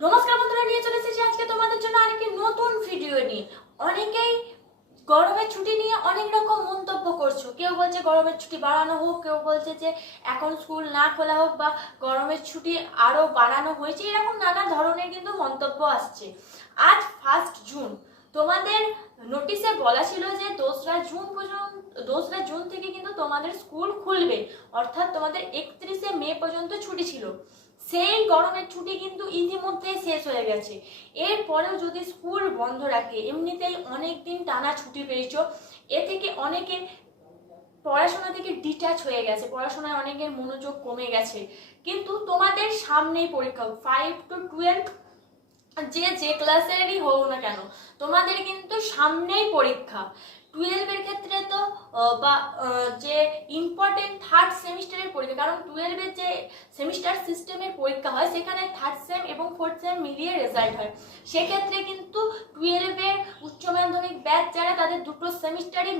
নমস্কার বন্ধুরা, নিয়ে চলে এসেছি আজকে তোমাদের জন্য আরেকটি নতুন ভিডিও নিয়ে। অনেকেই গরমের ছুটি নিয়ে অনেক রকম মন্তব্য করছ। কেউ বলছে গরমের ছুটি বাড়ানো হোক, কেউ বলছে যে এখন স্কুল না খোলা হোক বা গরমের ছুটি আরও বাড়ানো হয়েছে, এরকম নানা ধরনের কিন্তু মন্তব্য আসছে। আজ ফার্স্ট জুন তোমাদের নোটিশে বলা ছিল যে দোসরা জুন পর্যন্ত, দোসরা জুন থেকে কিন্তু তোমাদের স্কুল খুলবে। অর্থাৎ তোমাদের একত্রিশে মে পর্যন্ত ছুটি ছিল। সেই গরমের ছুটি কিন্তু ইতিমধ্যে শেষ হয়ে গেছে। এরপরেও যদি স্কুল বন্ধ রাখে, এমনিতেই অনেক দিন টানা ছুটি পেয়েছ, এ থেকে অনেকে পড়াশোনা থেকে ডিটাচ হয়ে গেছে, পড়াশোনায় অনেকের মনোযোগ কমে গেছে। কিন্তু তোমাদের সামনেই পরীক্ষা ফাইভ টু টুয়েলভ যে যে ক্লাসেরই হোক না কেন, তোমাদের কিন্তু সামনেই পরীক্ষা। টুয়েলভের ক্ষেত্রে তো বা যে ইম্পর্টেন্ট থার্ড সেমিস্টারের পরীক্ষা, কারণ টুয়েলভের যে সেমিস্টার সিস্টেমের পরীক্ষা হয়, সেখানে থার্ড সেম এবং ফোর্থ সেম মিলিয়ে রেজাল্ট হয়। সেক্ষেত্রে কিন্তু টুয়েলভের উচ্চ মাধ্যমিক ব্যাচ যারা, তাদের দুটো সেমিস্টারই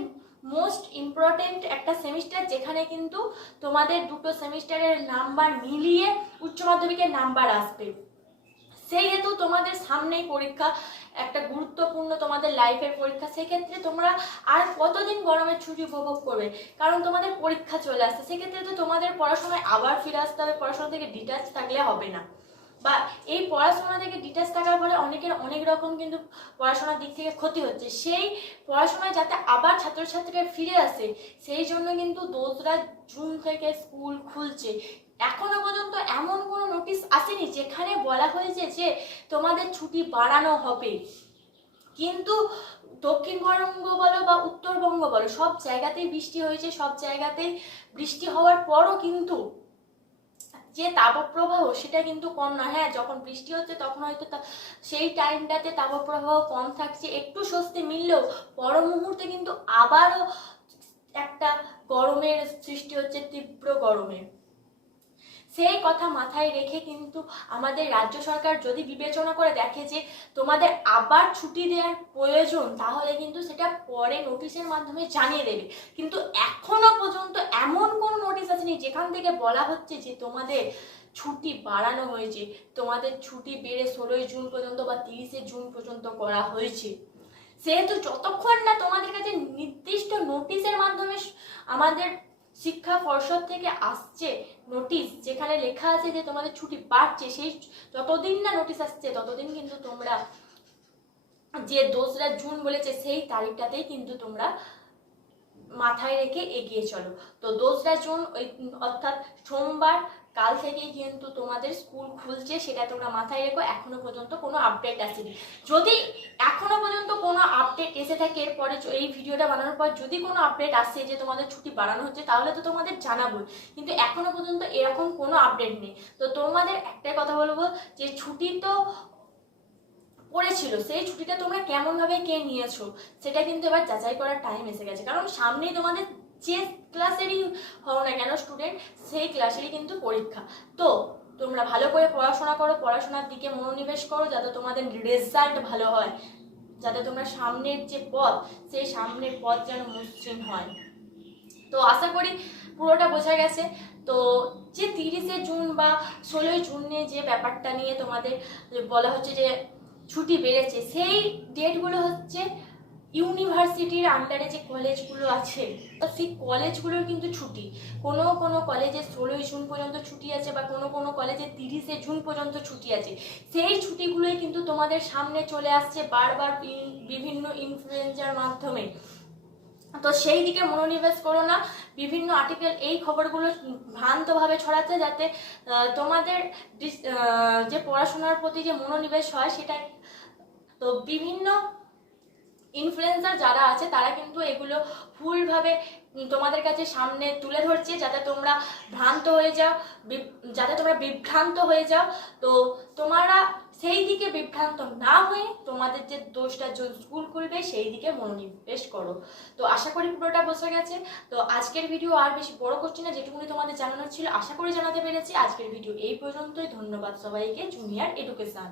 মোস্ট ইম্পর্টেন্ট একটা সেমিস্টার যেখানে কিন্তু তোমাদের দুটো সেমিস্টারের নাম্বার মিলিয়ে উচ্চ মাধ্যমিকের নাম্বার আসবে। সেই হেতু তোমাদের সামনেই পরীক্ষা একটা গুরুত্বপূর্ণ তোমাদের লাইফের পরীক্ষা। সেক্ষেত্রে তোমরা আর কতদিন গরমের ছুটি উপভোগ করবে? কারণ তোমাদের পরীক্ষা চলে আসছে। সেক্ষেত্রে তো তোমাদের পড়াশোনায় আবার ফিরে আসতে হবে। পড়াশোনা থেকে ডিটাচ থাকলে হবে না। বা এই পড়াশোনা থেকে ডিটাচ থাকার ফলে অনেকের অনেক রকম কিন্তু পড়াশোনার দিক থেকে ক্ষতি হচ্ছে। সেই পড়াশোনায় যাতে আবার ছাত্রছাত্রীরা ফিরে আসে, সেই জন্য কিন্তু দোসরা জুন থেকে স্কুল খুলছে। এখনও পর্যন্ত এমন কোনো নোটিশ আসেনি যেখানে বলা হয়েছে যে তোমাদের ছুটি বাড়ানো হবে। কিন্তু দক্ষিণবঙ্গ বলো বা উত্তরবঙ্গ বলো, সব জায়গাতেই বৃষ্টি হয়েছে, সব জায়গাতেই বৃষ্টি হওয়ার পরও কিন্তু যে তাপপ্রবাহ সেটা কিন্তু কম না। হ্যাঁ যখন বৃষ্টি হচ্ছে তখন হয়তো সেই টাইমটাতে তাপপ্রবাহ কম থাকছে। একটু স্বস্তি মিললেও পর মুহূর্তে কিন্তু আবারও একটা গরমের সৃষ্টি হচ্ছে, তীব্র গরমের সেই কথা মাথায় রেখে কিন্তু আমাদের রাজ্য সরকার যদি বিবেচনা করে দেখে যে তোমাদের আবার ছুটি দেওয়ার প্রয়োজন, তাহলে কিন্তু সেটা পরে নোটিশের মাধ্যমে জানিয়ে দেবে। কিন্তু এখনও পর্যন্ত এমন কোনো নোটিশ আসেনি যেখান থেকে বলা হচ্ছে যে তোমাদের ছুটি বাড়ানো হয়েছে, তোমাদের ছুটি বেড়ে ষোলোই জুন পর্যন্ত বা তিরিশে জুন পর্যন্ত করা হয়েছে। সেহেতু যতক্ষণ না তোমাদের কাছে নির্দিষ্ট নোটিশের মাধ্যমে আমাদের শিক্ষা পর্ষদ থেকে আসছে নোটিশ যেখানে লেখা আছে যে তোমাদের ছুটি বাড়ছে, সেই যতদিন না নোটিশ আসছে, ততদিন কিন্তু তোমরা যে দোসরা জুন বলেছে, সেই তারিখটাতেই কিন্তু তোমরা মাথায় রেখে এগিয়ে চলো। তো দোসরা জুন ওই, অর্থাৎ সোমবার কাল থেকেই কিন্তু তোমাদের স্কুল খুলছে, সেটা তোমরা মাথায় রেখো, এখনও পর্যন্ত কোনো আপডেট আসেনি। যদি এখনও পর্যন্ত কোনো আপডেট এসে থাকে, এরপরে এই ভিডিওটা বানানোর পর যদি কোনো আপডেট আসে যে তোমাদের ছুটি বাড়ানো হচ্ছে, তাহলে তো তোমাদের জানাবোই। কিন্তু এখনও পর্যন্ত এরকম কোনো আপডেট নেই। তো তোমাদের একটাই কথা বলব যে ছুটি তো পড়েছিল, সেই ছুটিটা তোমরা কেমনভাবে কে নিয়েছো, সেটা কিন্তু এবার যাচাই করার টাইম এসে গেছে। কারণ সামনেই তোমাদের যে ক্লাসেরই হও না কেন স্টুডেন্ট সেই ক্লাসেরই কিন্তু পরীক্ষা। তো, তোমরা ভালো করে পড়াশোনা করো, পড়াশোনার দিকে মনোনিবেশ করো, যাতে তোমাদের রেজাল্ট ভালো হয়। যাতে তোমরা সামনের যে পথ, সেই সামনের পথ যেন মসৃণ হয়। তো, আশা করি পুরোটা বোঝা গেছে। তো, যে তিরিশে জুন বা ষোলোই জুনে যে ব্যাপারটা নিয়ে তোমাদের বলা হচ্ছে যে ছুটি বেড়েছে, সেই ডেটগুলো হচ্ছে ইউনিভার্সিটির আন্ডারে যে কলেজগুলো আছে সেই কলেজগুলোর কিন্তু ছুটি। কোনো কোনো কলেজে ষোলোই জুন পর্যন্ত ছুটি আছে বা কোনো কোনো কলেজে তিরিশে জুন পর্যন্ত ছুটি আছে। সেই ছুটিগুলোই কিন্তু তোমাদের সামনে চলে আসছে বারবার বিভিন্ন ইনফ্লুয়েঞ্জার মাধ্যমে। তো সেই দিকে মনোনিবেশ করো না, বিভিন্ন আর্টিকেল এই খবরগুলো ভ্রান্তভাবে ছড়াচ্ছে যাতে তোমাদের যে পড়াশোনার প্রতি যে মনোনিবেশ হয় সেটা, তো বিভিন্ন ইনফ্লুয়েন্সার যারা আছে, তারা কিন্তু এগুলো ভুলভাবে তোমাদের কাছে সামনে তুলে ধরছে যাতে তোমরা ভ্রান্ত হয়ে যাও যাতে তোমরা বিভ্রান্ত হয়ে যাও। তো তোমরা সেই দিকে বিভ্রান্ত না হয়ে তোমাদের যে দোষটা স্কুল খুলবে, সেই দিকে মনোনিবেশ করো। তো আশা করি পুরোটা বোঝা গেছে। তো আজকের ভিডিও আর বেশি বড় করছি না, যেটুকুনি তোমাদের জানানোর ছিল, আশা করি জানাতে পেরেছি। আজকের ভিডিও এই পর্যন্তই। ধন্যবাদ সবাইকে জুনিয়র এডুকেশন